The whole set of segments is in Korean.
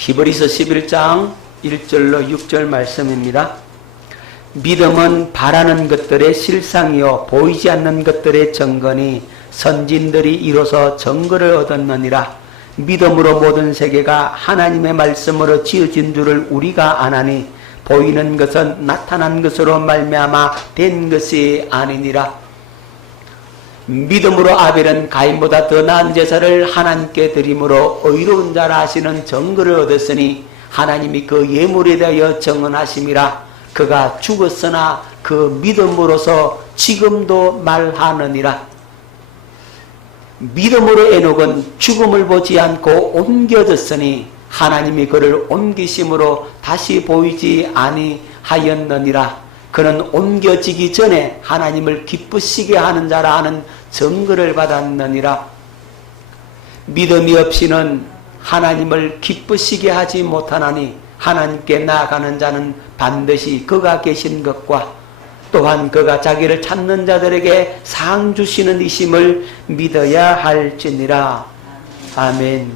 히브리서 11장 1절로 6절 말씀입니다. 믿음은 바라는 것들의 실상이요 보이지 않는 것들의 증거니 선진들이 이로써 증거를 얻었느니라. 믿음으로 모든 세계가 하나님의 말씀으로 지어진 줄을 우리가 아나니 보이는 것은 나타난 것으로 말미암아 된 것이 아니니라. 믿음으로 아벨은 가인보다 더 나은 제사를 하나님께 드림으로 의로운 자라 하시는 증거를 얻었으니 하나님이 그 예물에 대하여 증언하심이라. 그가 죽었으나 그 믿음으로서 지금도 말하느니라. 믿음으로 에녹은 죽음을 보지 않고 옮겨졌으니 하나님이 그를 옮기심으로 다시 보이지 아니하였느니라. 그는 옮겨지기 전에 하나님을 기쁘시게 하는 자라 하는 증거를 받았느니라. 믿음이 없이는 하나님을 기쁘시게 하지 못하나니 하나님께 나아가는 자는 반드시 그가 계신 것과 또한 그가 자기를 찾는 자들에게 상 주시는 이심을 믿어야 할지니라. 아멘.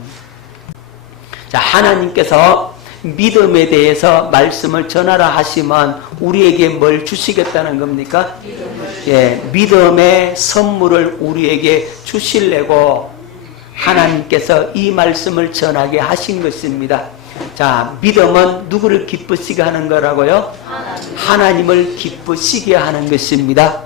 자, 하나님께서 믿음에 대해서 말씀을 전하라 하시면 우리에게 뭘 주시겠다는 겁니까? 믿음의 선물을 우리에게 주시려고 하나님께서 이 말씀을 전하게 하신 것입니다. 자, 믿음은 누구를 기쁘시게 하는 거라고요? 하나님을 기쁘시게 하는 것입니다.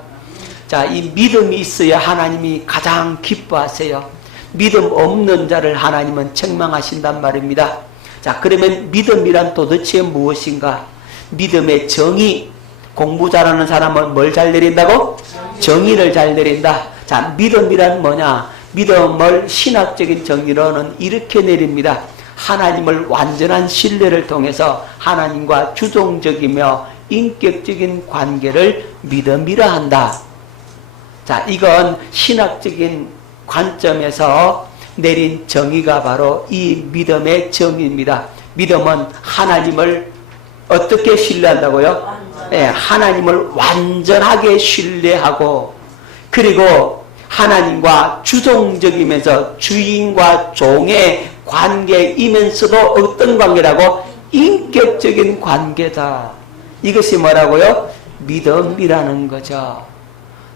자, 이 믿음이 있어야 하나님이 가장 기뻐하세요. 믿음 없는 자를 하나님은 책망하신단 말입니다. 자, 그러면 믿음이란 도대체 무엇인가? 믿음의 정의, 공부 잘하는 사람은 뭘 잘 내린다고? 정의를 잘 내린다. 자, 믿음이란 뭐냐? 믿음을 신학적인 정의로는 이렇게 내립니다. 하나님을 완전한 신뢰를 통해서 하나님과 주동적이며 인격적인 관계를 믿음이라 한다. 자, 이건 신학적인 관점에서 내린 정의가 바로 이 믿음의 정의입니다. 믿음은 하나님을 어떻게 신뢰한다고요? 하나님을 완전하게 신뢰하고 그리고 하나님과 주종적이면서 주인과 종의 관계이면서도 어떤 관계라고? 인격적인 관계다. 이것이 뭐라고요? 믿음이라는 거죠.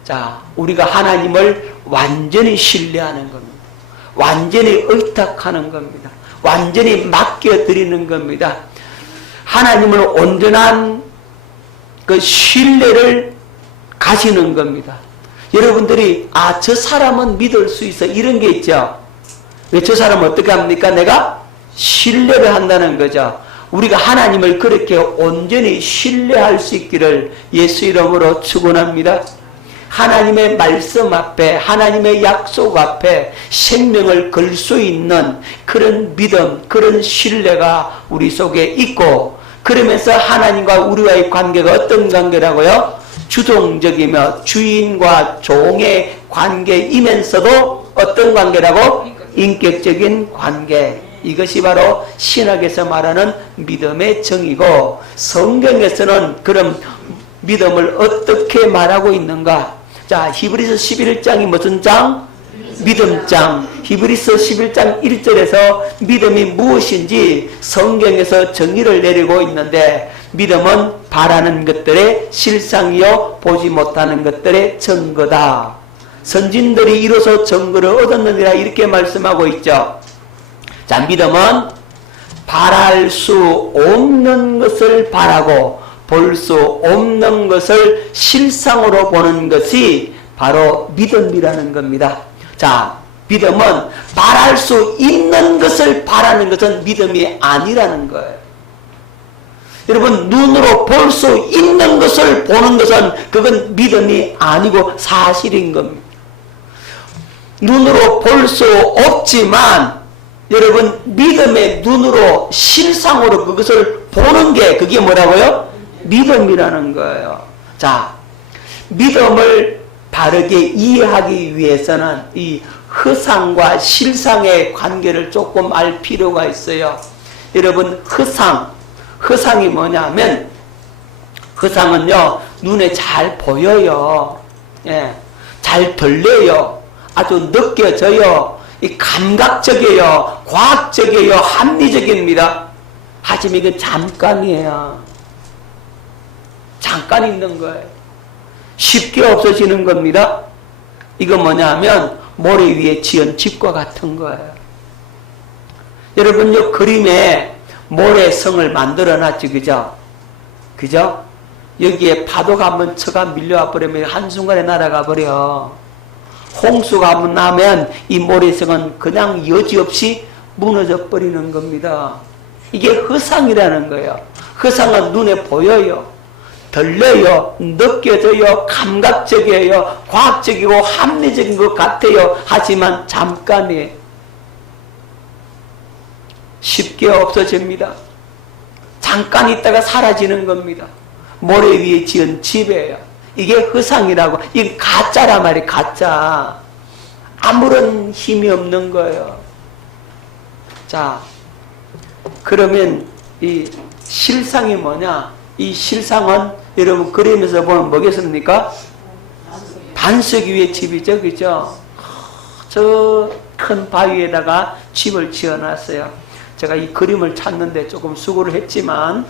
자, 우리가 하나님을 완전히 신뢰하는 겁니다. 완전히 의탁하는 겁니다. 완전히 맡겨드리는 겁니다. 하나님을 온전한 그 신뢰를 가지는 겁니다. 여러분들이 저 사람은 믿을 수 있어 이런 게 있죠. 왜 저 사람은 어떻게 합니까? 내가 신뢰를 한다는 거죠. 우리가 하나님을 그렇게 온전히 신뢰할 수 있기를 예수 이름으로 축원합니다. 하나님의 말씀 앞에 하나님의 약속 앞에 생명을 걸 수 있는 그런 믿음, 그런 신뢰가 우리 속에 있고 그러면서 하나님과 우리와의 관계가 어떤 관계라고요? 주동적이며 주인과 종의 관계이면서도 어떤 관계라고? 인격적인 관계. 이것이 바로 신학에서 말하는 믿음의 정의고 성경에서는 그럼 믿음을 어떻게 말하고 있는가? 자, 히브리서 11장이 무슨 장? 믿음장. 히브리서 11장 1절에서 믿음이 무엇인지 성경에서 정의를 내리고 있는데 믿음은 바라는 것들의 실상이요 보지 못하는 것들의 증거다. 선진들이 이로써 증거를 얻었느니라 이렇게 말씀하고 있죠. 자, 믿음은 바랄 수 없는 것을 바라고 볼 수 없는 것을 실상으로 보는 것이 바로 믿음이라는 겁니다. 자, 믿음은 바랄 수 있는 것을 바라는 것은 믿음이 아니라는 거예요. 여러분, 눈으로 볼 수 있는 것을 보는 것은 그건 믿음이 아니고 사실인 겁니다. 눈으로 볼 수 없지만 여러분, 믿음의 눈으로 실상으로 그것을 보는 게 그게 뭐라고요? 믿음이라는 거예요. 자, 믿음을 바르게 이해하기 위해서는 이 허상과 실상의 관계를 조금 알 필요가 있어요. 여러분, 허상이 뭐냐면 허상은요 눈에 잘 보여요. 잘 들려요. 아주 느껴져요. 이 감각적이에요. 과학적이에요. 합리적입니다. 하지만 이건 잠깐이에요. 잠깐 있는 거예요. 쉽게 없어지는 겁니다. 이거 뭐냐 하면 모래 위에 지은 집과 같은 거예요. 여러분, 요 그림에 모래성을 만들어 놨지, 그죠? 그죠? 여기에 파도가 한번 쳐가 밀려와 버리면 한순간에 날아가 버려. 홍수가 한번 나면 이 모래성은 그냥 여지없이 무너져 버리는 겁니다. 이게 허상이라는 거예요. 허상은 눈에 보여요. 들려요. 느껴져요. 감각적이에요. 과학적이고 합리적인 것 같아요. 하지만 잠깐이에요. 쉽게 없어집니다. 잠깐 있다가 사라지는 겁니다. 모래 위에 지은 집이에요. 이게 허상이라고. 이게 가짜란 말이에요. 가짜. 아무런 힘이 없는 거예요. 자, 그러면 이 실상이 뭐냐? 이 실상은 여러분 그림에서 보면 뭐겠습니까? 반석 위에 집이죠. 그죠? 저 큰 바위에다가 집을 지어놨어요. 제가 이 그림을 찾는데 조금 수고를 했지만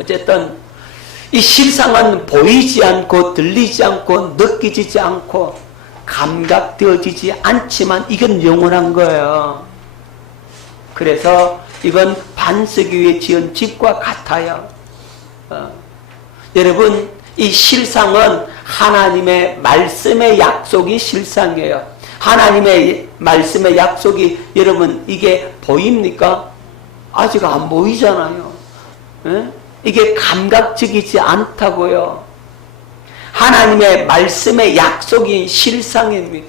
어쨌든 이 실상은 보이지 않고 들리지 않고 느껴지지 않고 감각되어지지 않지만 이건 영원한 거예요. 그래서 이건 반석 위에 지은 집과 같아요. 여러분, 이 실상은 하나님의 말씀의 약속이 실상이에요. 하나님의 말씀의 약속이 여러분 이게 보입니까? 아직 안 보이잖아요. 에? 이게 감각적이지 않다고요. 하나님의 말씀의 약속이 실상입니다.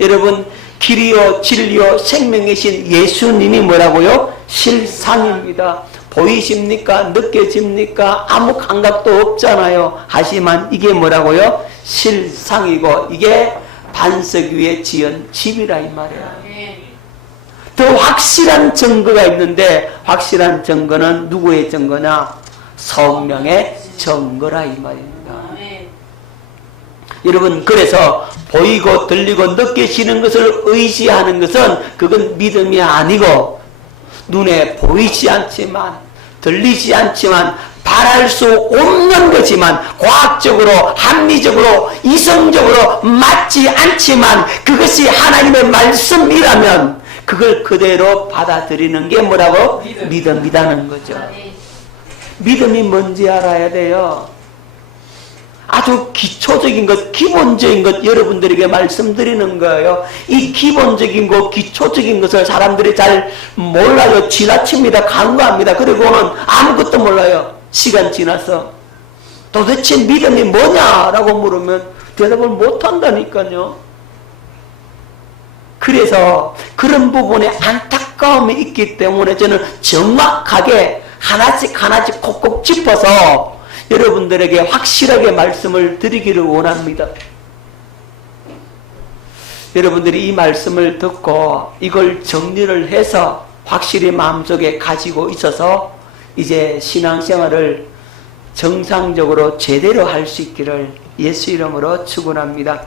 여러분, 길이요 진리요 생명이신 예수님이 뭐라고요? 실상입니다. 보이십니까? 느껴집니까? 아무 감각도 없잖아요. 하지만 이게 뭐라고요? 실상이고 이게 반석 위에 지은 집이라 이 말이에요. 더 확실한 증거가 있는데 확실한 증거는 누구의 증거냐? 성령의 증거라 이 말입니다. 여러분, 그래서 보이고 들리고 느껴지는 것을 의지하는 것은 그건 믿음이 아니고 눈에 보이지 않지만 들리지 않지만 바랄 수 없는 거지만 과학적으로 합리적으로 이성적으로 맞지 않지만 그것이 하나님의 말씀이라면 그걸 그대로 받아들이는 게 뭐라고? 믿음이라는 거죠. 믿음이 뭔지 알아야 돼요. 아주 기초적인 것, 기본적인 것 여러분들에게 말씀드리는 거예요. 이 기본적인 것, 기초적인 것을 사람들이 잘 몰라요. 지나칩니다. 간과합니다. 그리고는 아무것도 몰라요. 시간 지나서. 도대체 믿음이 뭐냐라고 물으면 대답을 못한다니까요. 그래서 그런 부분에 안타까움이 있기 때문에 저는 정확하게 하나씩 하나씩 콕콕 짚어서 여러분들에게 확실하게 말씀을 드리기를 원합니다. 여러분들이 이 말씀을 듣고 이걸 정리를 해서 확실히 마음속에 가지고 있어서 이제 신앙생활을 정상적으로 제대로 할 수 있기를 예수 이름으로 축원합니다.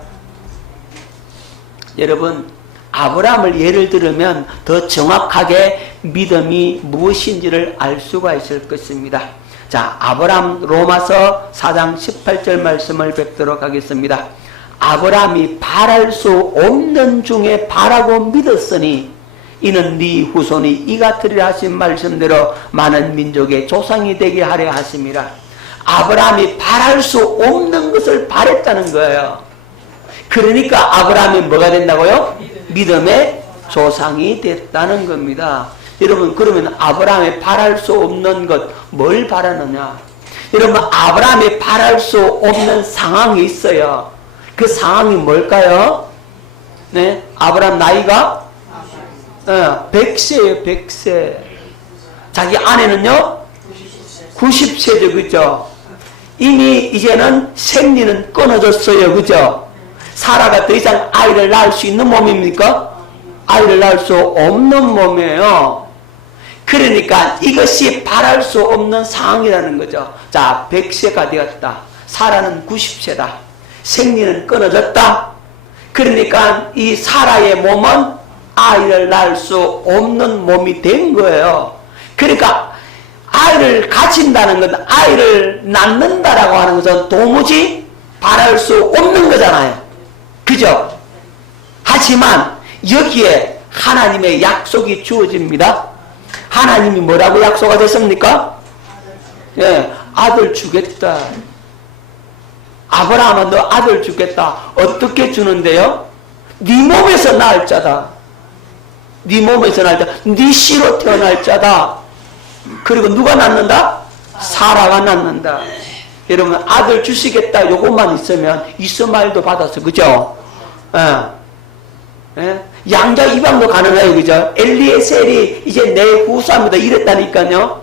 여러분, 아브라함을 예를 들으면 더 정확하게 믿음이 무엇인지를 알 수가 있을 것입니다. 자, 아브라함 로마서 4장 18절 말씀을 뵙도록 하겠습니다. 아브라함이 바랄 수 없는 중에 바라고 믿었으니 이는 네 후손이 이 같으리라 하신 말씀대로 많은 민족의 조상이 되게 하려 하심이라. 아브라함이 바랄 수 없는 것을 바랬다는 거예요. 그러니까 아브라함이 뭐가 된다고요? 믿음의 조상이 됐다는 겁니다. 여러분, 그러면 아브라함이 바랄 수 없는 것, 뭘 바라느냐? 여러분, 아브라함이 바랄 수 없는 상황이 있어요. 그 상황이 뭘까요? 네? 아브라함 나이가 100세예요, 100세. 자기 아내는요? 90세죠, 그죠? 이미 이제는 생리는 끊어졌어요, 그죠? 사라가 더 이상 아이를 낳을 수 있는 몸입니까? 아이를 낳을 수 없는 몸이에요. 그러니까 이것이 바랄 수 없는 상황이라는 거죠. 자, 100세가 되었다. 사라는 90세다. 생리는 끊어졌다. 그러니까 이 사라의 몸은 아이를 낳을 수 없는 몸이 된 거예요. 그러니까 아이를 가진다는 건, 아이를 낳는다라고 하는 것은 도무지 바랄 수 없는 거잖아요. 그죠? 하지만 여기에 하나님의 약속이 주어집니다. 하나님이 뭐라고 약속하셨습니까? 예, 아들 주겠다. 아브라함아, 너 아들 주겠다. 어떻게 주는데요? 네 몸에서 낳을 자다. 네 몸에서 낳을 자다. 네 씨로 태어날 자다. 그리고 누가 낳는다? 사라가 낳는다. 여러분, 아들 주시겠다 요것만 있으면 이스마엘도 받았어. 그죠? 예? 양자 이방도 가능해요. 그죠? 엘리에셀이 이제 내 후사입니다. 이랬다니까요.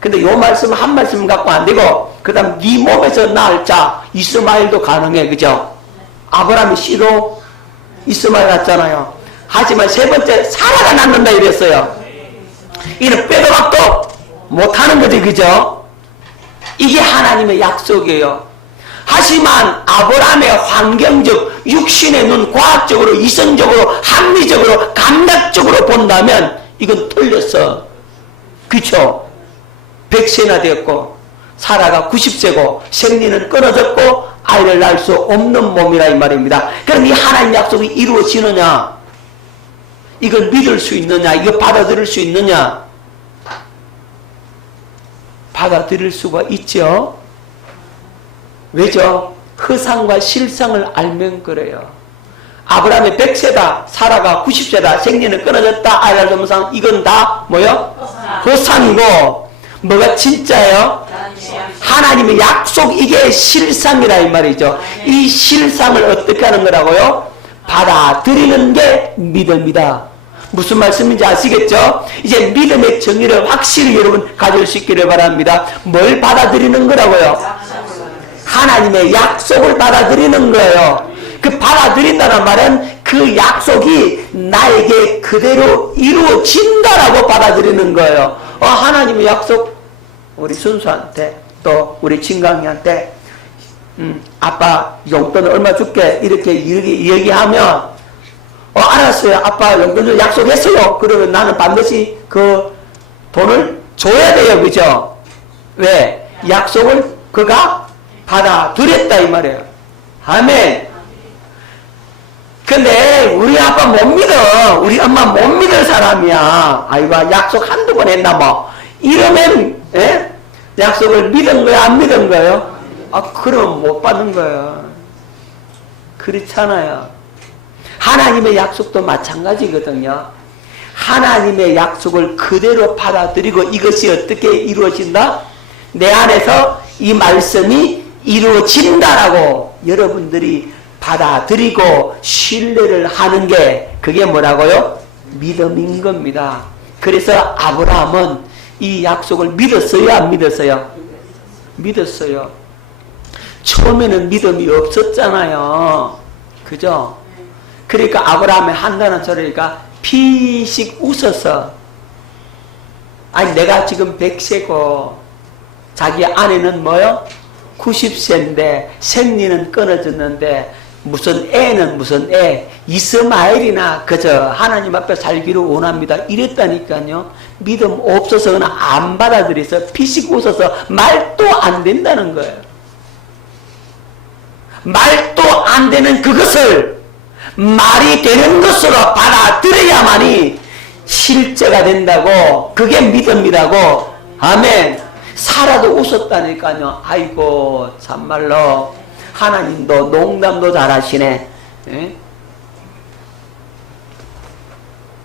근데 요 말씀 한 말씀 갖고 안 되고, 그 다음 네 몸에서 낳을 자 이스마엘도 가능해. 그죠? 아브라함이 씨로 이스마엘 낳았잖아요. 하지만 세 번째 사라가 낳는다 이랬어요. 이는 빼도 박도 못하는 거지. 그죠? 이게 하나님의 약속이에요. 하지만 아브라함의 환경적, 육신의 눈, 과학적으로, 이성적으로, 합리적으로, 감각적으로 본다면 이건 틀렸어. 그쵸? 100세나 되었고 사라가 90세고 생리는 끊어졌고 아이를 낳을 수 없는 몸이라 이 말입니다. 그럼 이 하나님 약속이 이루어지느냐? 이걸 믿을 수 있느냐? 이거 받아들일 수 있느냐? 받아들일 수가 있죠. 왜죠? 허상과 실상을 알면 그래요. 아브라함이 100세다, 사라가 90세다, 생리는 끊어졌다, 아이를 낳으면서 이건 다 뭐요? 허상이고 뭐가 진짜예요? 하나님의 약속, 이게 실상이라 이 말이죠. 이 실상을 어떻게 하는 거라고요? 받아들이는 게 믿음이다. 무슨 말씀인지 아시겠죠? 이제 믿음의 정의를 확실히 여러분 가질 수 있기를 바랍니다. 뭘 받아들이는 거라고요? 하나님의 약속을 받아들이는 거예요. 그 받아들인다는 말은 그 약속이 나에게 그대로 이루어진다라고 받아들이는 거예요. 하나님의 약속, 우리 순수한테 또 우리 진강이한테 아빠 용돈 얼마 줄게 이렇게 얘기하면 알았어요. 아빠 용돈 줄 약속했어요. 그러면 나는 반드시 그 돈을 줘야 돼요. 그죠? 왜? 약속을 그가 받아들였다 이 말이에요. 아멘. 근데 우리 아빠 못 믿어. 우리 엄마 못 믿을 사람이야. 아이고, 약속 한두 번 했나 뭐. 이러면 약속을 믿은 거야, 안 믿은 거예요? 그럼 못 받는 거예요. 그렇잖아요. 하나님의 약속도 마찬가지거든요. 하나님의 약속을 그대로 받아들이고 이것이 어떻게 이루어진다? 내 안에서 이 말씀이 이루어진다라고 여러분들이 받아들이고 신뢰를 하는 게 그게 뭐라고요? 믿음인 겁니다. 그래서 아브라함은 이 약속을 믿었어요? 안 믿었어요? 믿었어요. 처음에는 믿음이 없었잖아요. 그죠? 그러니까 아브라함이 한다는 소리가 피식 웃어서, 아니 내가 지금 100세고 자기 아내는 뭐요? 90세인데 생리는 끊어졌는데 무슨 애는 무슨 애, 이스마엘이나 그저 하나님 앞에 살기를 원합니다. 이랬다니까요. 믿음 없어서 그냥 안 받아들여서 피식 웃어서 말도 안 된다는 거예요. 말도 안 되는 그것을 말이 되는 것으로 받아들여야만이 실제가 된다고, 그게 믿음이라고. 아멘. 사라도 웃었다니까요. 아이고 참말로 하나님도 농담도 잘하시네. 예?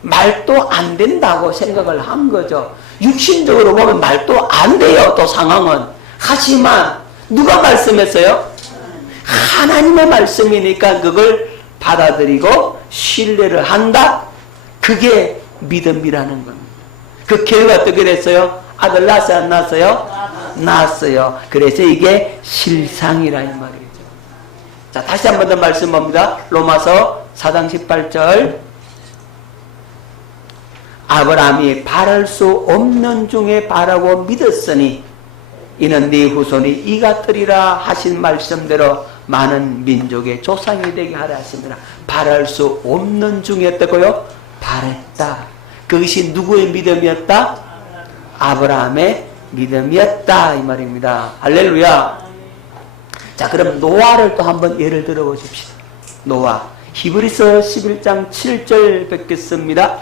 말도 안 된다고 생각을 한 거죠. 육신적으로 보면 말도 안 돼요. 또 상황은. 하지만 누가 말씀했어요? 하나님의 말씀이니까 그걸 받아들이고 신뢰를 한다. 그게 믿음이라는 겁니다. 그 결과 어떻게 됐어요? 아들 낳았어요? 안 낳았어요? 낳았어요. 그래서 이게 실상이라 이 말이죠. 자, 다시 한 번 더 말씀 봅니다. 로마서 4장 18절. 아브라함이 바랄 수 없는 중에 바라고 믿었으니 이는 네 후손이 이 같으리라 하신 말씀대로 많은 민족의 조상이 되게 하라 했습니다. 바랄 수 없는 중에 어떻고요? 바랬다. 그것이 누구의 믿음이었다? 아브라함의 믿음이었다 이 말입니다. 할렐루야. 자, 그럼 노아를 또 한번 예를 들어 보십시다. 노아 히브리서 11장 7절 뵙겠습니다.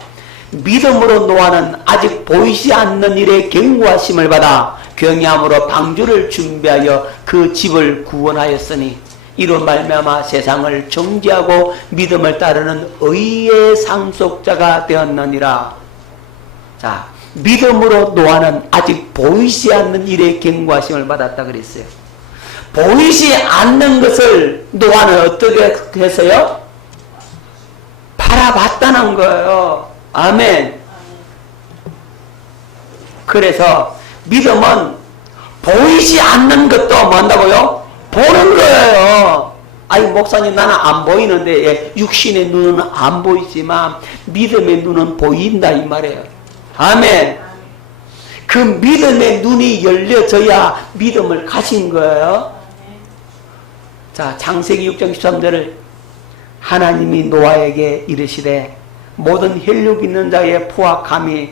믿음으로 노아는 아직 보이지 않는 일에 경고하심을 받아 경외함으로 방주를 준비하여 그 집을 구원하였으니 이로 말미암아 세상을 정죄하고 믿음을 따르는 의의 상속자가 되었느니라. 자, 믿음으로 노아는 아직 보이지 않는 일에 경고하심을 받았다 그랬어요. 보이지 않는 것을 노아는 어떻게 했어요? 바라봤다는 거예요. 아멘. 그래서 믿음은 보이지 않는 것도 뭐 한다고요? 보는 거예요. 아니 목사님 나는 안 보이는데 예, 육신의 눈은 안 보이지만 믿음의 눈은 보인다 이 말이에요. 아멘. 그 믿음의 눈이 열려져야 믿음을 가진 거예요. 자, 창세기 6장 13절을 하나님이 노아에게 이르시되 모든 혈육 있는 자의 포악함이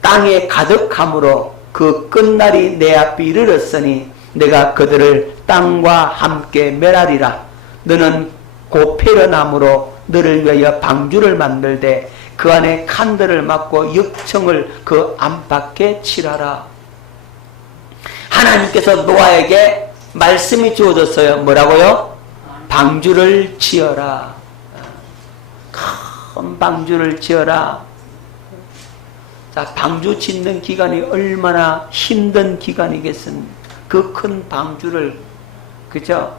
땅에 가득함으로 그 끝날이 내 앞에 이르렀으니 내가 그들을 땅과 함께 멸하리라. 너는 고페르나무로 너를 위하여 방주를 만들되 그 안에 칸들을 막고 역청을 그 안팎에 칠하라. 하나님께서 노아에게 말씀이 주어졌어요. 뭐라고요? 방주를 지어라. 큰 방주를 지어라. 자, 방주 짓는 기간이 얼마나 힘든 기간이겠습니까? 그 큰 방주를, 그죠?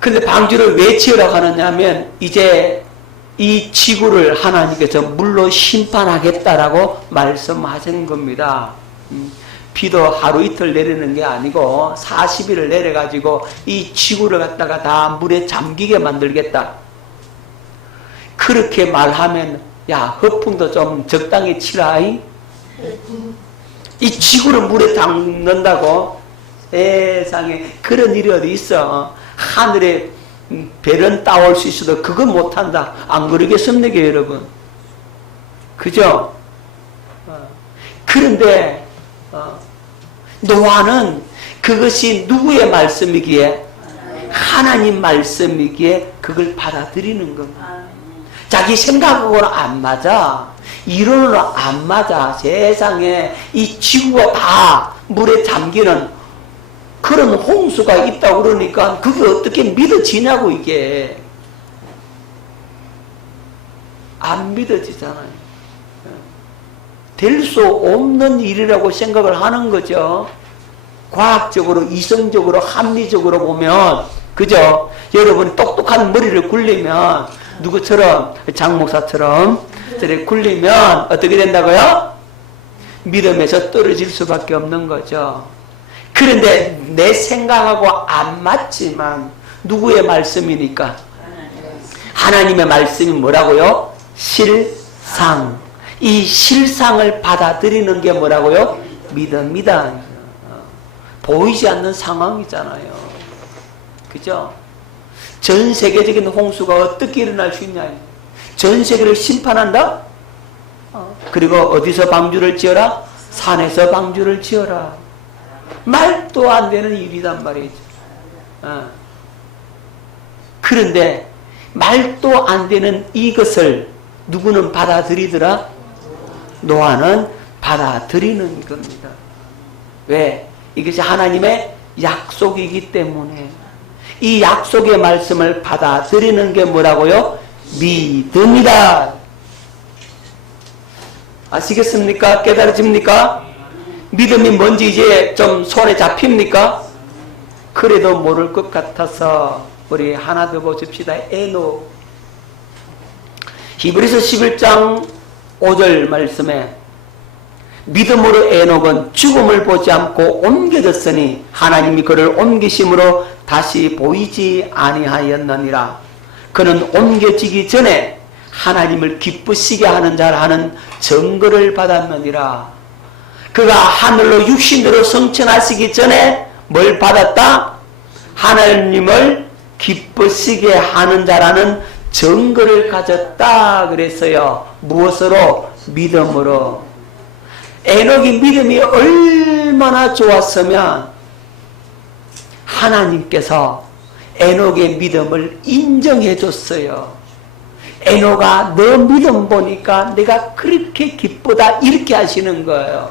근데 방주를 왜 지으라고 하느냐면 이제 이 지구를 하나님께서 물로 심판하겠다라고 말씀하신 겁니다. 비도 하루 이틀 내리는 게 아니고 40일을 내려가지고 이 지구를 갖다가 다 물에 잠기게 만들겠다. 그렇게 말하면 야, 허풍도 좀 적당히 치라. 이 지구를 물에 담는다고? 세상에 그런 일이 어디 있어. 하늘에 별은 따올 수 있어도 그거 못한다. 안 그러겠습니까 여러분? 그죠? 그런데 노아는 그것이 누구의 말씀이기에? 하나님 말씀이기에 그걸 받아들이는 겁니다. 자기 생각하고는 안 맞아. 이론은 안 맞아. 세상에 이 지구가 다 물에 잠기는 그런 홍수가 있다고 그러니까 그게 어떻게 믿어지냐고 이게. 안 믿어지잖아요. 될 수 없는 일이라고 생각을 하는 거죠. 과학적으로, 이성적으로, 합리적으로 보면, 그죠? 여러분 똑똑한 머리를 굴리면 누구처럼? 장 목사처럼 저렇게 굴리면 어떻게 된다고요? 믿음에서 떨어질 수밖에 없는 거죠. 그런데 내 생각하고 안 맞지만 누구의 말씀이니까? 하나님의 말씀이 뭐라고요? 실상. 이 실상을 받아들이는 게 뭐라고요? 믿음이다. 보이지 않는 상황이잖아요. 그죠? 전 세계적인 홍수가 어떻게 일어날 수 있냐? 전 세계를 심판한다? 그리고 어디서 방주를 지어라? 산에서 방주를 지어라. 말도 안 되는 일이란 말이죠. 그런데 말도 안 되는 이것을 누구는 받아들이더라? 노아는 받아들이는 겁니다. 왜? 이것이 하나님의 약속이기 때문에. 이 약속의 말씀을 받아들이는 게 뭐라고요? 믿음이다. 아시겠습니까? 깨달아집니까? 믿음이 뭔지 이제 좀 손에 잡힙니까? 그래도 모를 것 같아서 우리 하나 더 보십시다. 에녹. 히브리서 11장 5절 말씀에 믿음으로 에녹은 죽음을 보지 않고 옮겨졌으니 하나님이 그를 옮기심으로 다시 보이지 아니하였느니라. 그는 옮겨지기 전에 하나님을 기쁘시게 하는 자라 하는 증거를 받았느니라. 그가 하늘로 육신으로 승천하시기 전에 뭘 받았다? 하나님을 기쁘시게 하는 자라는 증거를 가졌다 그랬어요. 무엇으로? 믿음으로. 에녹이 믿음이 얼마나 좋았으면 하나님께서 에녹의 믿음을 인정해 줬어요. 에녹아, 너 믿음 보니까 내가 그렇게 기쁘다, 이렇게 하시는 거예요.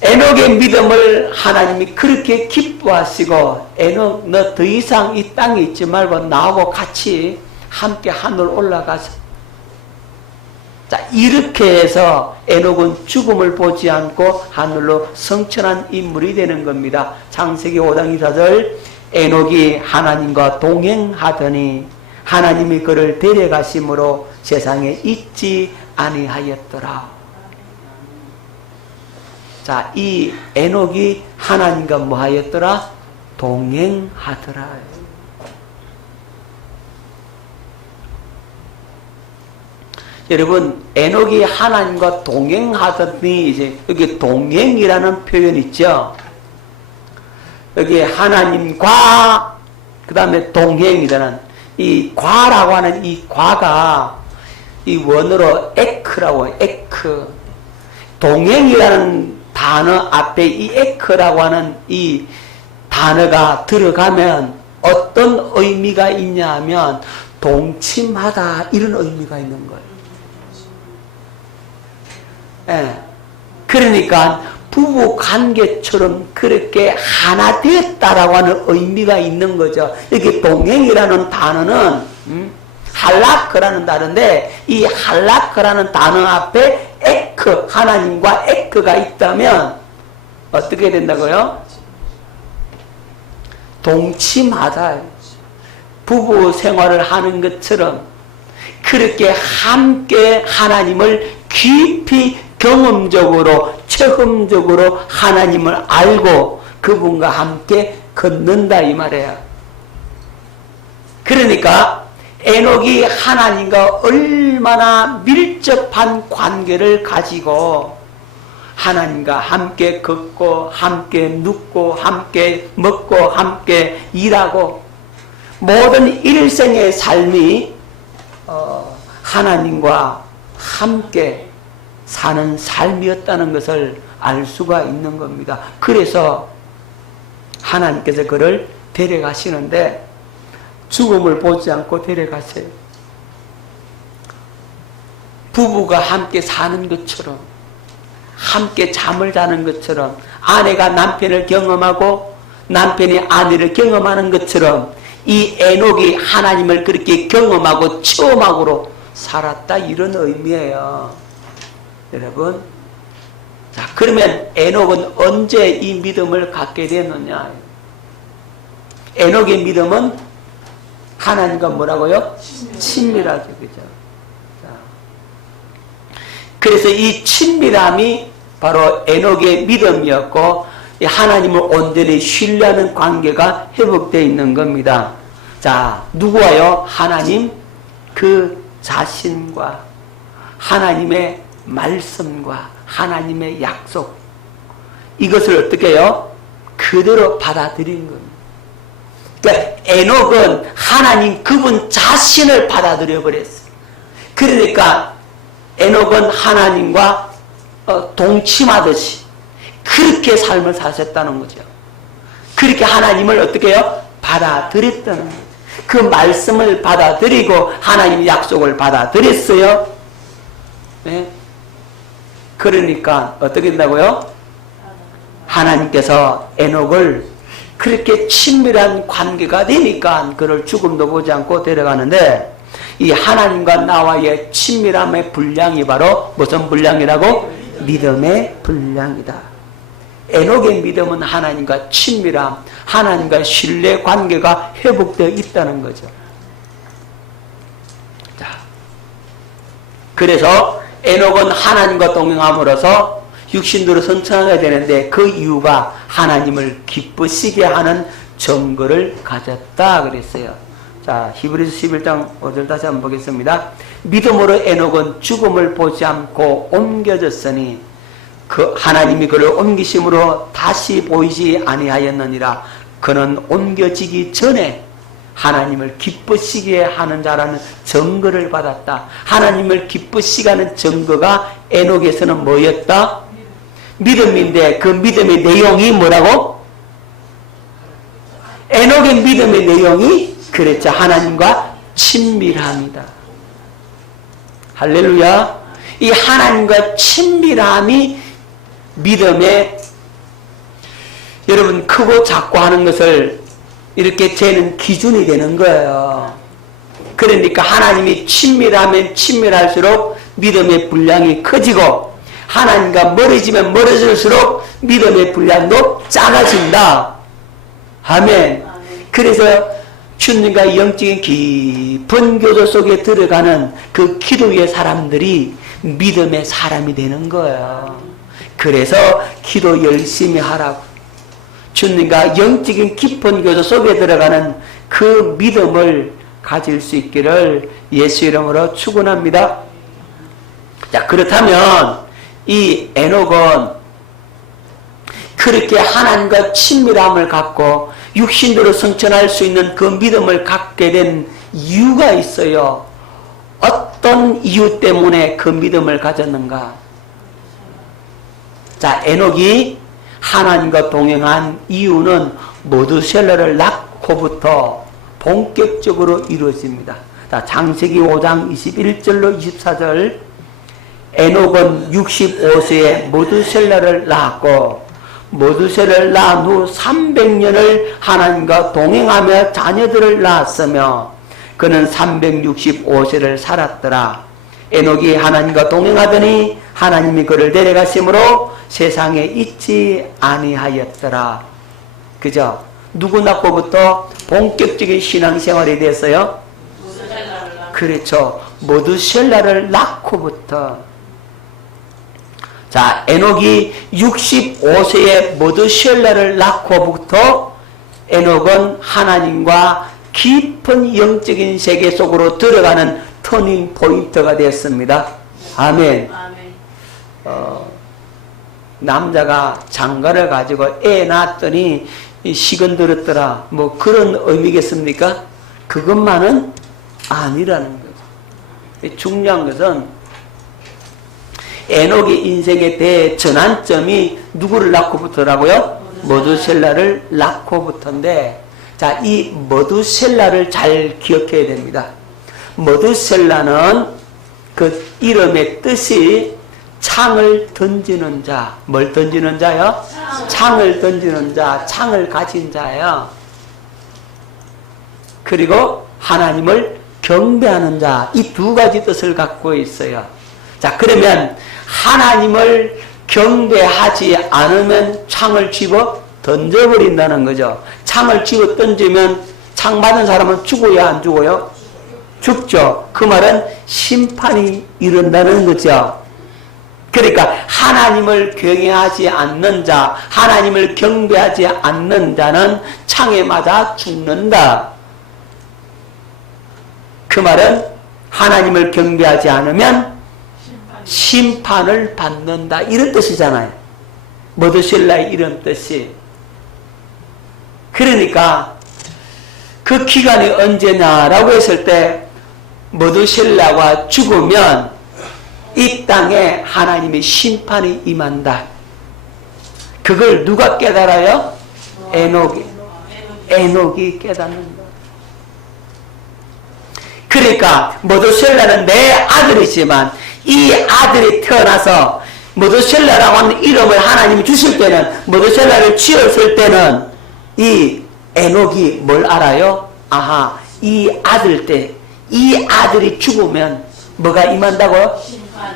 에녹의 믿음을 하나님이 그렇게 기뻐하시고, 에녹 너 더 이상 이 땅에 있지 말고 나하고 같이 함께 하늘 올라가서, 자, 이렇게 해서 에녹은 죽음을 보지 않고 하늘로 성천한 인물이 되는 겁니다. 창세기 5장 24절, 에녹이 하나님과 동행하더니 하나님이 그를 데려가심으로 세상에 있지 아니하였더라. 자, 이 에녹이 하나님과 뭐 하였더라? 동행하더라. 여러분, 에녹이 하나님과 동행하더니, 이제 여기 동행이라는 표현 있죠? 여기 하나님과 그 다음에 동행이라는 이 과라고 하는 이 과가 이 원어로 에크라고 해요. 에크. 동행이라는 단어 앞에 이 에크라고 하는 이 단어가 들어가면 어떤 의미가 있냐 하면 동침하다, 이런 의미가 있는 거예요. 예. 그러니까 부부 관계처럼 그렇게 하나 되었다라고 하는 의미가 있는 거죠. 여기 동행이라는 단어는 할라크라는 단어인데, 이 할라크라는 단어 앞에 에크, 하나님과 에크가 있다면 어떻게 된다고요? 동침하다. 부부 생활을 하는 것처럼 그렇게 함께 하나님을 깊이 경험적으로, 체험적으로 하나님을 알고 그분과 함께 걷는다, 이 말이에요. 그러니까 에녹이 하나님과 얼마나 밀접한 관계를 가지고 하나님과 함께 걷고 함께 눕고 함께 먹고 함께 일하고 모든 일생의 삶이 하나님과 함께 사는 삶이었다는 것을 알 수가 있는 겁니다. 그래서 하나님께서 그를 데려가시는데 죽음을 보지 않고 데려가세요. 부부가 함께 사는 것처럼, 함께 잠을 자는 것처럼, 아내가 남편을 경험하고 남편이 아내를 경험하는 것처럼 이 에녹이 하나님을 그렇게 경험하고 체험하고 살았다, 이런 의미예요. 여러분, 자, 그러면 에녹은 언제 이 믿음을 갖게 되느냐? 에녹의 믿음은 하나님과 뭐라고요? 친밀하죠. 그죠? 자, 그래서 이 친밀함이 바로 에녹의 믿음이었고, 하나님을 온전히 신뢰하는 관계가 회복되어 있는 겁니다. 자, 누구와요? 하나님 그 자신과 하나님의 말씀과 하나님의 약속, 이것을 어떻게 해요? 그대로 받아들인 겁니다. 그러니까 에녹은 하나님 그분 자신을 받아들여 버렸어요. 그러니까 에녹은 하나님과 동침하듯이 그렇게 삶을 사셨다는 거죠. 그렇게 하나님을 어떻게 해요? 받아들였다는 거죠. 그 말씀을 받아들이고 하나님의 약속을 받아들였어요. 네? 그러니까 어떻게 된다고요? 하나님께서 에녹을 그렇게 친밀한 관계가 되니까 그를 죽음도 보지 않고 데려가는데, 이 하나님과 나와의 친밀함의 분량이 바로 무슨 분량이라고? 믿음의 분량이다. 에녹의 믿음은 하나님과 친밀함, 하나님과 신뢰 관계가 회복되어 있다는 거죠. 자, 그래서 에녹은 하나님과 동행함으로써 육신으로 성천하게 되는데, 그 이유가 하나님을 기쁘시게 하는 증거를 가졌다 그랬어요. 자, 히브리서 11장 5절 다시 한번 보겠습니다. 믿음으로 에녹은 죽음을 보지 않고 옮겨졌으니 그 하나님이 그를 옮기심으로 다시 보이지 아니하였느니라. 그는 옮겨지기 전에 하나님을 기쁘시게 하는 자라는 증거를 받았다. 하나님을 기쁘시게 하는 증거가 에녹에서는 뭐였다? 믿음인데 그 믿음의 내용이 뭐라고? 에녹의 믿음의 내용이 그랬죠. 하나님과 친밀함이다. 할렐루야. 이 하나님과 친밀함이 믿음의 여러분 크고 작고 하는 것을 이렇게 재는 기준이 되는 거예요. 그러니까 하나님이 친밀하면 친밀할수록 믿음의 분량이 커지고 하나님과 멀어지면 멀어질수록 믿음의 분량도 작아진다. 아멘. 그래서 주님과 영적인 깊은 교도 속에 들어가는 그 기도의 사람들이 믿음의 사람이 되는 거예요. 그래서 기도 열심히 하라고. 주님과 영적인 깊은 교도 속에 들어가는 그 믿음을 가질 수 있기를 예수 이름으로 축원합니다. 자, 그렇다면 이 에녹은 그렇게 하나님과 친밀함을 갖고 육신으로 성천할 수 있는 그 믿음을 갖게 된 이유가 있어요. 어떤 이유 때문에 그 믿음을 가졌는가? 자, 에녹이 하나님과 동행한 이유는 모두셀라를 낳고부터 본격적으로 이루어집니다. 자, 창세기 5장 21절로 24절. 에녹은 65세에 모두셀라를 낳았고 모두셀라를 낳은 후 300년을 하나님과 동행하며 자녀들을 낳았으며 그는 365세를 살았더라. 에녹이 하나님과 동행하더니 하나님이 그를 데려가심으로 세상에 있지 아니하였더라. 그죠? 누구 낳고부터 본격적인 신앙생활이 됐어요? 그렇죠. 모두셀라를 낳고부터. 자, 에녹이 65세에 모두셀라를 낳고부터 에녹은 하나님과 깊은 영적인 세계 속으로 들어가는 터닝 포인트가 됐습니다. 아멘. 남자가 장가를 가지고 애 낳았더니 시건 들었더라. 뭐 그런 의미겠습니까? 그것만은 아니라는 거죠. 중요한 것은 에녹의 인생의 대전환점이 누구를 낳고부터라고요? 모두셀라를 낳고부터인데, 자, 이 모두셀라를 잘 기억해야 됩니다. 모두셀라는 그 이름의 뜻이 창을 던지는 자. 뭘 던지는 자요? 창을 던지는 자, 창을 가진 자예요. 그리고 하나님을 경배하는 자. 이 두 가지 뜻을 갖고 있어요. 자, 그러면 하나님을 경배하지 않으면 창을 집어 던져버린다는 거죠. 창을 집어 던지면 창 맞은 사람은 죽어야 안 죽어요? 죽죠. 그 말은 심판이 이른다는 거죠. 그러니까 하나님을 경외하지 않는 자, 하나님을 경배하지 않는 자는 창에 맞아 죽는다. 그 말은 하나님을 경배하지 않으면 심판을 받는다. 이런 뜻이잖아요. 모두셀라의 이런 뜻이. 그러니까 그 기간이 언제냐라고 했을 때 모두셀라가 죽으면 이 땅에 하나님의 심판이 임한다. 그걸 누가 깨달아요? 에녹이 깨닫는다. 그러니까 모두셀라는 내 아들이지만 이 아들이 태어나서 모두셀라라고 하는 이름을 하나님이 주실 때는, 모두셀라를 지었을 때는 이 에녹이 뭘 알아요? 아하, 이 아들이 죽으면 뭐가 임한다고요?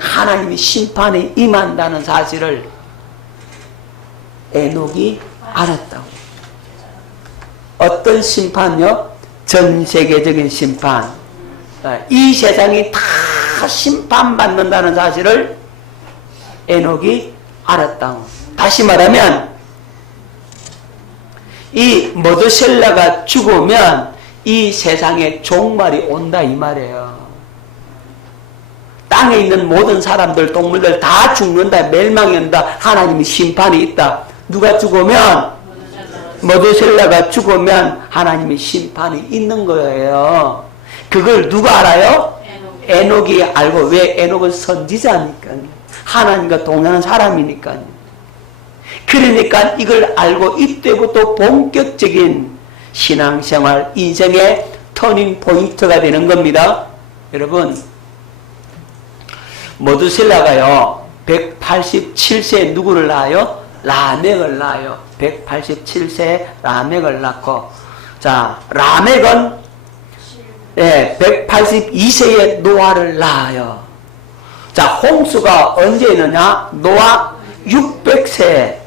하나님의 심판이 임한다는 사실을 에녹이 알았다고. 어떤 심판요? 전 세계적인 심판. 이 세상이 다 심판받는다는 사실을 에녹이 알았다고. 다시 말하면 이 모두셀라가 죽으면 이 세상에 종말이 온다 이 말이에요. 땅에 있는 모든 사람들, 동물들 다 죽는다, 멸망이 온다, 하나님의 심판이 있다. 누가 죽으면? 모두셀라가 죽으면 하나님의 심판이 있는 거예요. 그걸 누가 알아요? 에녹이 알고. 왜? 에녹은 선지자니까요. 하나님과 동행하는 사람이니까요. 그러니까 이걸 알고 이때부터 본격적인 신앙생활, 인생의 터닝 포인트가 되는 겁니다. 여러분, 모두셀라가요 187세에 누구를 낳아요? 라멕을 낳아요. 187세 라멕을 낳고, 자, 라멕은 182세에 노아를 낳아요. 자, 홍수가 언제 있느냐? 노아 600세에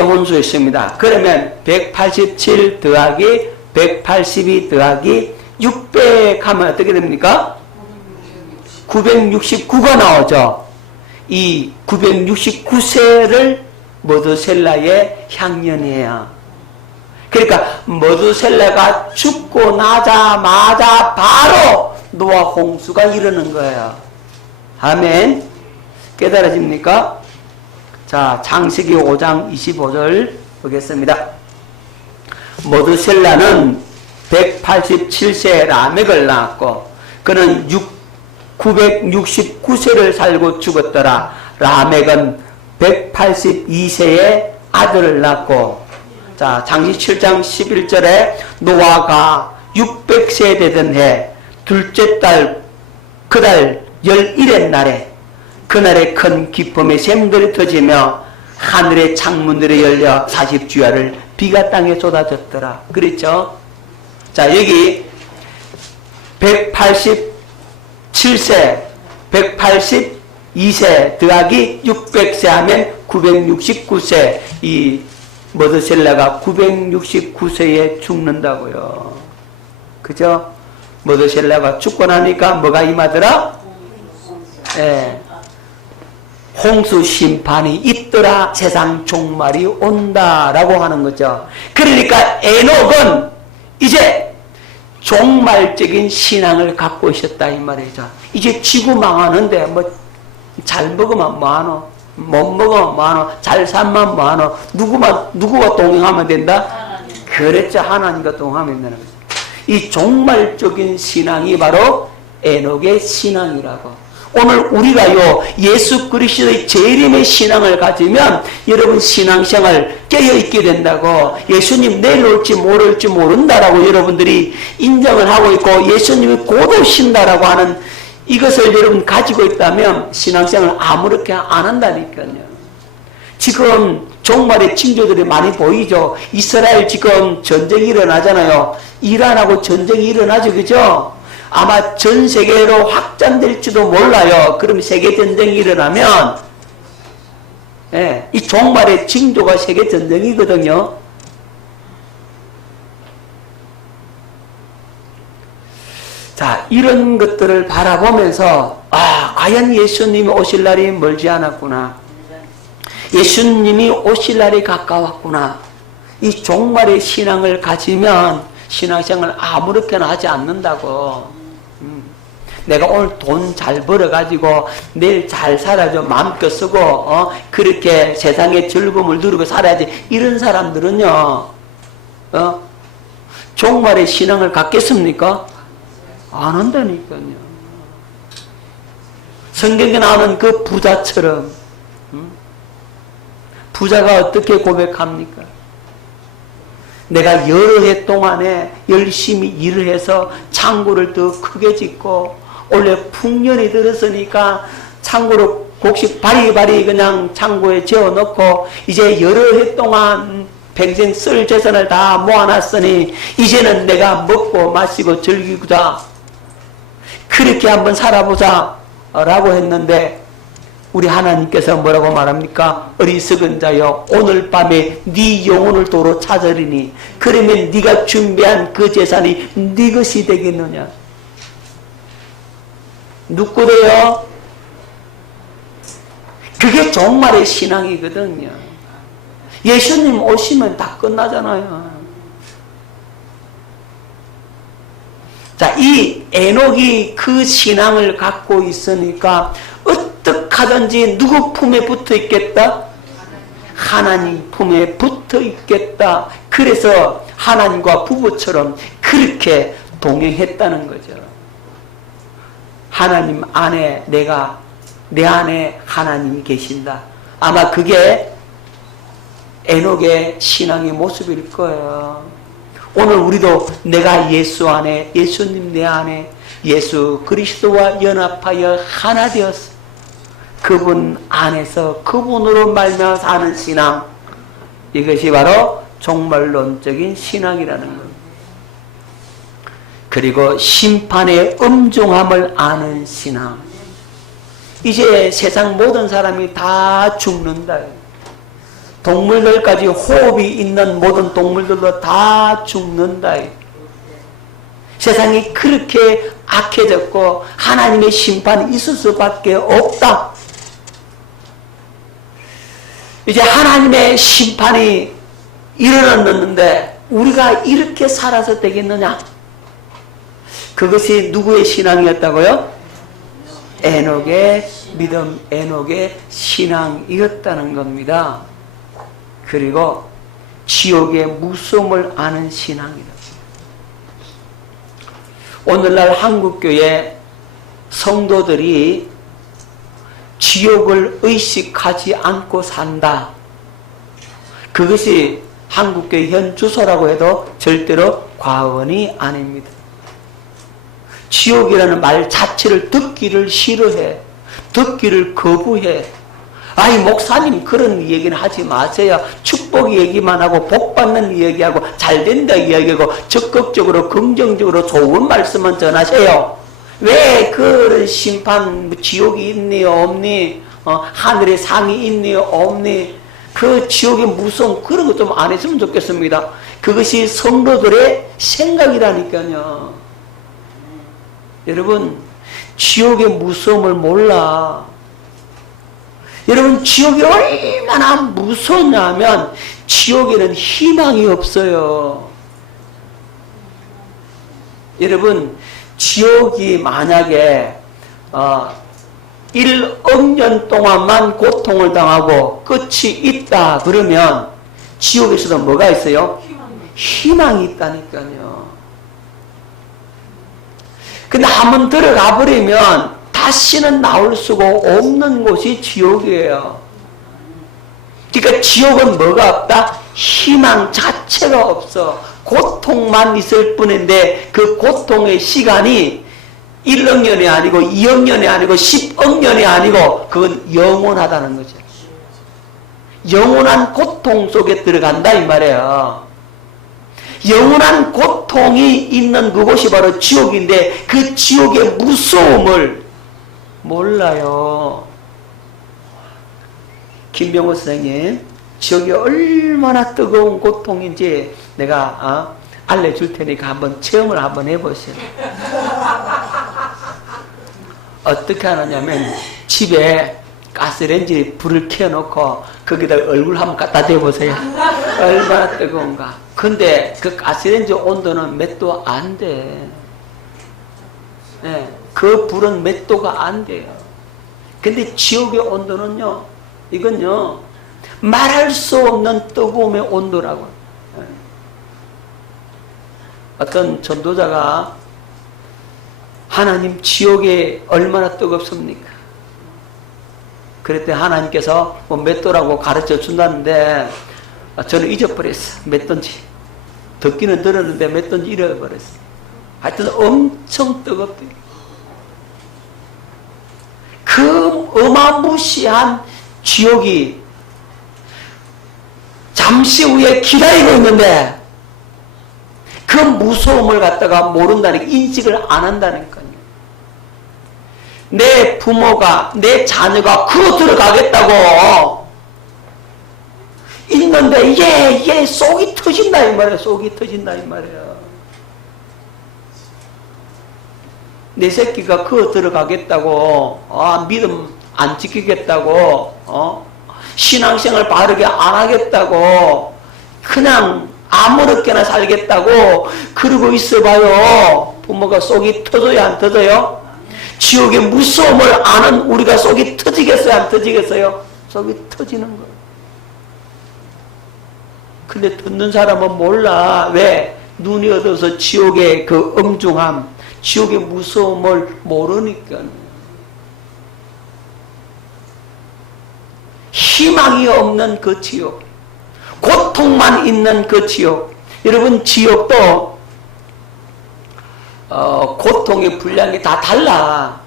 홍수였습니다. 그러면 187 더하기 182 더하기 600 하면 어떻게 됩니까? 969가 나오죠. 이 969세를 모두셀라의 향년이에요. 그러니까 모두셀라가 죽고 나자마자 바로 노아 홍수가 이르는 거예요. 아멘. 깨달아집니까? 자, 창세기 5장 25절 보겠습니다. 모두셀라는 187세 라멕을 낳았고 그는 969세를 살고 죽었더라. 라멕은 182세에 아들을 낳고, 자, 창세기 7장 11절에 노아가 600세 되던 해 둘째 달 그달 11의 날에 그날에 큰 기쁨의 샘들이 터지며 하늘의 창문들이 열려 40주야를 비가 땅에 쏟아졌더라. 그랬죠? 자, 여기 187세, 182세 더하기 600세 하면 969세. 이 모두셀라가 969세에 죽는다고요. 그죠? 모두셀라가 죽고 나니까 뭐가 임하더라? 예. 홍수 심판이 있더라. 세상 종말이 온다라고 하는 거죠. 그러니까 에녹은 이제 종말적인 신앙을 갖고 있었다 이 말이죠. 이제 지구 망하는데 뭐 잘 먹으면 뭐하노? 못 먹으면 뭐하노? 잘 살면 뭐하노? 누구가 동행하면 된다? 그랬죠. 하나님과 동행하면 되는 거죠. 이 종말적인 신앙이 바로 에녹의 신앙이라고. 오늘 우리가요 예수 그리스도의 재림의 신앙을 가지면 여러분 신앙생활 깨어있게 된다고, 예수님 내일 올지 모를지 모른다라고 여러분들이 인정을 하고 있고 예수님이 곧 오신다라고 하는 이것을 여러분 가지고 있다면 신앙생활 아무렇게 안 한다니까요. 지금 종말의 징조들이 많이 보이죠. 이스라엘 지금 전쟁이 일어나잖아요. 이란하고 전쟁이 일어나죠. 그죠? 아마 전 세계로 확장될지도 몰라요. 그럼 세계전쟁이 일어나면, 예, 이 종말의 징조가 세계전쟁이거든요. 자, 이런 것들을 바라보면서, 아, 과연 예수님이 오실 날이 멀지 않았구나. 예수님이 오실 날이 가까웠구나. 이 종말의 신앙을 가지면 신앙생활을 아무렇게나 하지 않는다고. 내가 오늘 돈 잘 벌어가지고 내일 잘 살아줘 마음껏 쓰고 그렇게 세상의 즐거움을 누리고 살아야지. 이런 사람들은요 종말의 신앙을 갖겠습니까? 안 한다니까요. 성경에 나오는 그 부자처럼 부자가 어떻게 고백합니까? 내가 여러 해 동안에 열심히 일을 해서 창고를 더 크게 짓고 원래 풍년이 들었으니까 창고를 곡식 바리바리 그냥 창고에 재워놓고 이제 여러 해 동안 평생 쓸 재산을 다 모아놨으니 이제는 내가 먹고 마시고 즐기고자 그렇게 한번 살아보자 라고 했는데 우리 하나님께서 뭐라고 말합니까? 어리석은 자여 오늘 밤에 네 영혼을 도로 찾으리니 그러면 네가 준비한 그 재산이 네 것이 되겠느냐? 누구래요? 그게 종말의 신앙이거든요. 예수님 오시면 다 끝나잖아요. 자, 이 에녹이 그 신앙을 갖고 있으니까 어떻게 하든지 누구 품에 붙어 있겠다? 하나님 품에 붙어 있겠다. 그래서 하나님과 부부처럼 그렇게 동행했다는 거죠. 하나님 안에 내 안에 하나님이 계신다. 아마 그게 에녹의 신앙의 모습일 거예요. 오늘 우리도 내가 예수 안에, 예수님 내 안에 예수 그리스도와 연합하여 하나 되었어. 그분 안에서 그분으로 말미암아 사는 신앙, 이것이 바로 종말론적인 신앙이라는 겁니다. 그리고 심판의 엄중함을 아는 신앙. 이제 세상 모든 사람이 다 죽는다. 동물들까지 호흡이 있는 모든 동물들도 다 죽는다. 세상이 그렇게 악해졌고 하나님의 심판이 있을 수밖에 없다. 이제 하나님의 심판이 일어났는데 우리가 이렇게 살아서 되겠느냐? 그것이 누구의 신앙이었다고요? 에녹의 믿음, 에녹의 신앙이었다는 겁니다. 그리고 지옥의 무서움을 아는 신앙이다. 오늘날 한국교회 성도들이 지옥을 의식하지 않고 산다. 그것이 한국교회 현 주소라고 해도 절대로 과언이 아닙니다. 지옥이라는 말 자체를 듣기를 싫어해. 듣기를 거부해. 아이 목사님 그런 얘기는 하지 마세요. 축복 얘기만 하고 복 받는 이야기하고 잘된다 이야기하고 적극적으로 긍정적으로 좋은 말씀만 전하세요. 왜 그런 심판 지옥이 있니 없니 하늘에 상이 있니 없니 그 지옥의 무서움 그런 거 좀 안 했으면 좋겠습니다. 그것이 성도들의 생각이라니까요. 여러분 지옥의 무서움을 몰라. 여러분 지옥이 얼마나 무섭냐면 지옥에는 희망이 없어요. 여러분 지옥이 만약에 1억 년 동안만 고통을 당하고 끝이 있다 그러면 지옥에서도 뭐가 있어요? 희망이 있다니까요. 근데 한번 들어가 버리면 다시는 나올 수가 없는 곳이 지옥이에요. 그러니까 지옥은 뭐가 없다? 희망 자체가 없어. 고통만 있을 뿐인데 그 고통의 시간이 1억 년이 아니고 2억 년이 아니고 10억 년이 아니고 그건 영원하다는 거죠. 영원한 고통 속에 들어간다 이 말이에요. 영원한 고통이 있는 그곳이 바로 지옥인데 그 지옥의 무서움을 몰라요. 김병호 선생님 지옥이 얼마나 뜨거운 고통인지 내가 알려줄 테니까 한번 체험을 한번 해보세요. 어떻게 하느냐면 집에 가스레인지 불을 켜놓고 거기다 얼굴 한번 갖다 대보세요. 얼마나 뜨거운가. 근데 그 가스레인지 온도는 몇 도 안 돼. 네, 그 불은 몇 도가 안 돼요. 근데 지옥의 온도는요, 이건요, 말할 수 없는 뜨거움의 온도라고. 네. 어떤 전도자가 하나님 지옥에 얼마나 뜨겁습니까? 그랬더니 하나님께서 뭐 몇 도라고 가르쳐 준다는데 저는 잊어버렸어. 몇 도인지. 듣기는 들었는데 몇 도인지 잃어버렸어. 하여튼 엄청 뜨겁대. 그 어마무시한 지옥이 잠시 후에 기다리고 있는데 그 무서움을 갖다가 모른다니까, 인식을 안 한다니까요. 내 부모가, 내 자녀가 그거 들어가겠다고 있는데 얘 속이 터진다 이 말이에요. 속이 터진다 이 말이에요. 내 새끼가 그거 들어가겠다고 믿음 안 지키겠다고 신앙생활 바르게 안 하겠다고 그냥 아무렇게나 살겠다고 그러고 있어봐요. 부모가 속이 터져요 안 터져요? 지옥의 무서움을 아는 우리가 속이 터지겠어요 안 터지겠어요? 속이 터지는 거예요. 근데 듣는 사람은 몰라. 왜? 눈이 어두워서 지옥의 그 엄중함, 지옥의 무서움을 모르니까. 희망이 없는 그 지옥, 고통만 있는 그 지옥. 여러분, 지옥도 고통의 분량이 다 달라.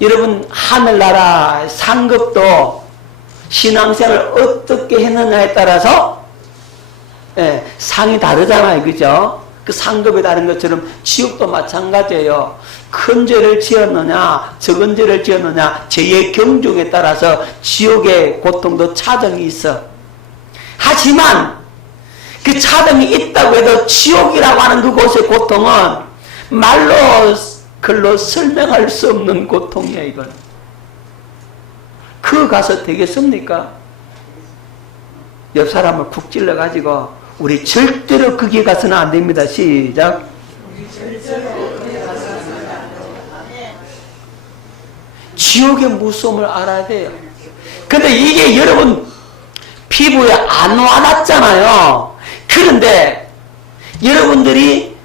여러분, 하늘나라 상급도 신앙생활을 어떻게 했느냐에 따라서 상이 다르잖아요. 그죠? 그 상급이 다른 것처럼 지옥도 마찬가지예요. 큰 죄를 지었느냐, 적은 죄를 지었느냐, 죄의 경중에 따라서 지옥의 고통도 차등이 있어. 하지만 그 차등이 있다고 해도 지옥이라고 하는 그곳의 고통은 말로 글로 설명할 수 없는 고통이야. 이건 그 가서 되겠습니까? 옆 사람을 쿡 찔러가지고 우리 절대로 거기에 가서는 안 됩니다. 시작. 지옥의 무서움을 알아야 돼요. 근데 이게 여러분 피부에 안 와닿잖아요. 그런데 여러분들이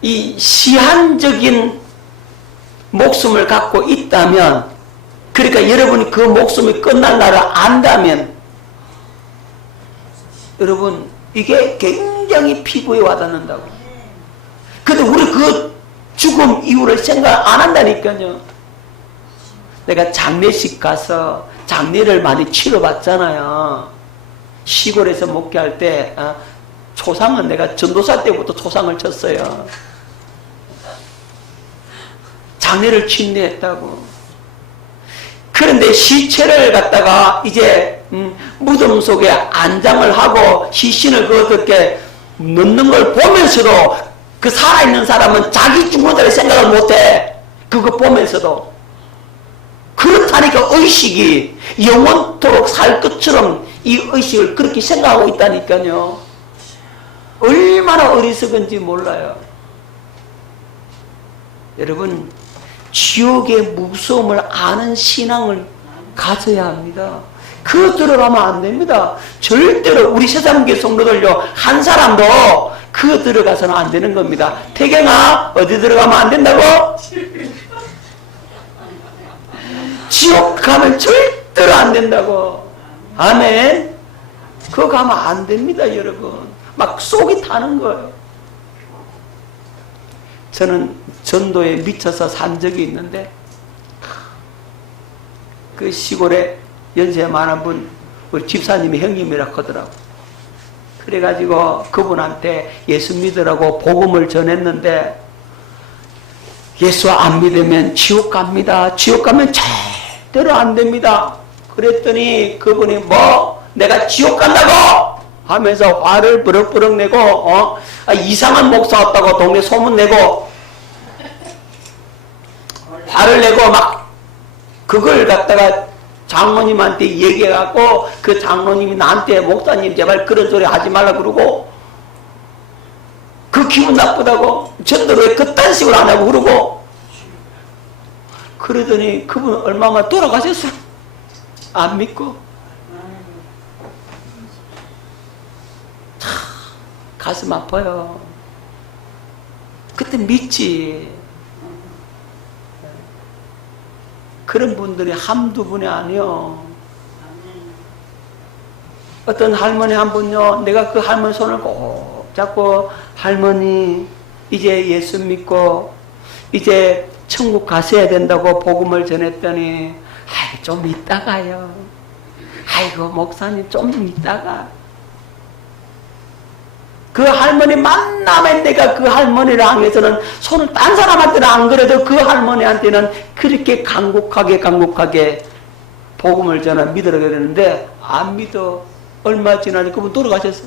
이 시한적인 목숨을 갖고 있다면, 그러니까 여러분이 그 목숨이 끝날 날을 안다면, 여러분 이게 굉장히 피부에 와닿는다고. 근데 우리 그 죽음 이후를 생각 안 한다니까요. 내가 장례식 가서 장례를 많이 치러봤잖아요. 시골에서 목회할 때 초상은 내가 전도사 때부터 초상을 쳤어요. 장례를 침례했다고. 그런데 시체를 갖다가 이제 무덤 속에 안장을 하고 시신을 어떻게 넣는 걸 보면서도 그 살아있는 사람은 자기 죽는 자를 생각을 못해. 그거 보면서도. 그렇다니까 의식이 영원토록 살 것처럼 이 의식을 그렇게 생각하고 있다니까요. 얼마나 어리석은지 몰라요. 여러분, 지옥의 무서움을 아는 신앙을 가져야 합니다. 그거 들어가면 안 됩니다. 절대로 우리 세상계 성도들요, 한 사람도 그거 들어가서는 안 되는 겁니다. 태경아, 어디 들어가면 안 된다고? 지옥 가면 절대로 안 된다고. 아멘. 그거 가면 안 됩니다, 여러분. 막 속이 타는 거예요. 저는 전도에 미쳐서 산 적이 있는데, 그 시골에 연세 많은 분, 우리 집사님이 형님이라고 하더라고. 그래가지고 그분한테 예수 믿으라고 복음을 전했는데, 예수 안 믿으면 지옥 갑니다. 지옥 가면 절대로 안 됩니다. 그랬더니 그분이 내가 지옥 간다고 하면서 화를 버럭버럭 내고 이상한 목사 왔다고 동네 소문 내고 화를 내고 막 그걸 갖다가 장로님한테 얘기해갖고 그 장로님이 나한테 목사님 제발 그런 소리 하지 말라 그러고, 그 기분 나쁘다고 전도 왜 그딴 식으로 하냐고 그러고, 그러더니 그분 얼마 만에 돌아가셨어요. 안 믿고. 참 가슴 아파요. 그때 믿지. 그런 분들이 한두 분이 아니요. 어떤 할머니 한 분요, 내가 그 할머니 손을 꼭 잡고, 할머니 이제 예수 믿고 이제 천국 가셔야 된다고 복음을 전했더니, 아이 좀 이따가요. 아이고 목사님 좀 이따가. 그 할머니 만나면 내가 그 할머니를 향해서는 손을 딴 사람한테는 안 그래도 그 할머니한테는 그렇게 간곡하게 복음을 전하 믿으라고 그랬는데 안 믿어. 얼마 지나니 그분 돌아가셨어.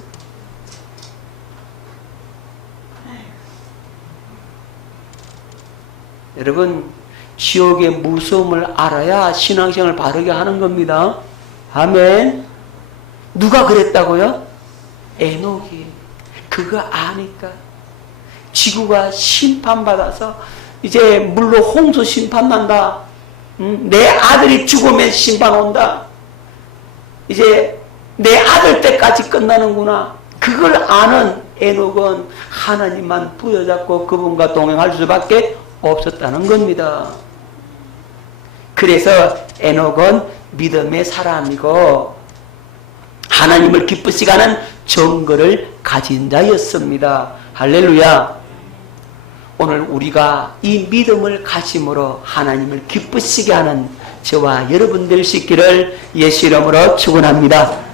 여러분, 지옥의 무서움을 알아야 신앙생활을 바르게 하는 겁니다. 아멘. 누가 그랬다고요? 에녹이. 그거 아니까. 지구가 심판받아서 이제 물로 홍수 심판 난다. 내 아들이 죽으면 심판 온다. 이제 내 아들 때까지 끝나는구나. 그걸 아는 에녹은 하나님만 부여잡고 그분과 동행할 수밖에 없었다는 겁니다. 그래서 에녹은 믿음의 사람이고 하나님을 기쁘시게 하는 정거를 가진 자였습니다. 할렐루야. 오늘 우리가 이 믿음을 가짐으로 하나님을 기쁘시게 하는 저와 여러분 될 수 있기를 예수 이름으로 축원합니다.